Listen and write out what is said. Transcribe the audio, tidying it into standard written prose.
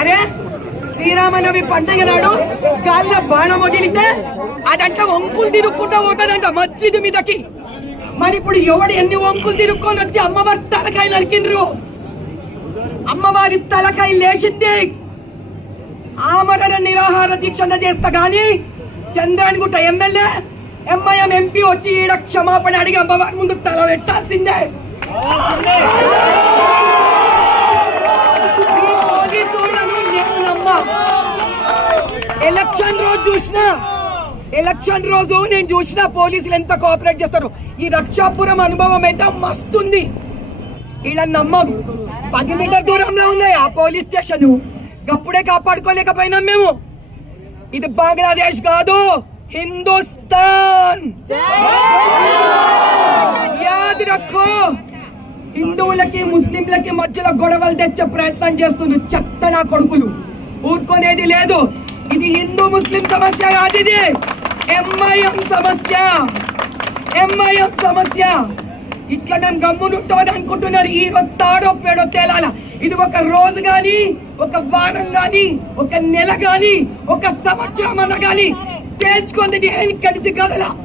అరే శ్రీరామనవమి పండుగ నాడు గాల్లో బాణం వదిలితే అదంట వంకులు తిరుక్కుంటా పోతుందంట మస్జిద్ మీదకి. మరి ఇప్పుడు ఎవడు ఎన్ని వంకులు తిరుక్కొని వచ్చి అమ్మవారి తలకాయ నరికిండ్రు. అమ్మవారి తలకాయ లేచింది. ఆమరణ నిరాహార దీక్ష చేస్తా గాని చంద్రానిగుట్ట ఎమ్మెల్యే ఎంఐఎం ఎంపీ వచ్చి ఈడ క్షమాపణ అడిగి అమ్మవారి ముందు తల పెట్టాల్సిందే. ఎలక్షన్ రోజు నేను చూసిన పోలీసులు ఎంత కోఆపరేట్ చేస్తారు. ఈ రక్షాపురం అనుభవం అయితే మస్తుంది. ఇలా నమ్మం 10 మీటర్ దూరంలో ఉన్నాయి ఆ పోలీస్ స్టేషన్. గప్పుడే కాపాడుకోలేకపోయినాం మేము. ఇది బంగ్లాదేశ్ కాదు, హిందుస్థాన్. యాద్ రఖో. హిందువులకి ముస్లింలకి మధ్యలో గొడవలు తెచ్చే ప్రయత్నం చేస్తుంది చెత్త నా కొడుకులు. ఊరుకునేది లేదు. ఇది హిందూ ముస్లిం సమస్య కాదు, ఇది ఎంఐఎం సమస్య. ఎంఐఎం సమస్య. ఇట్లా మేము గమ్మునుంటుంది అనుకుంటున్నారు. ఈ రోజు తాడో పేడో తేలాల. ఇది ఒక రోజు గాని, ఒక వారం గాని, ఒక నెల గాని, ఒక సంవత్సరం అన్న గాని తేల్చుకుంది నేను కడిచి కదలా.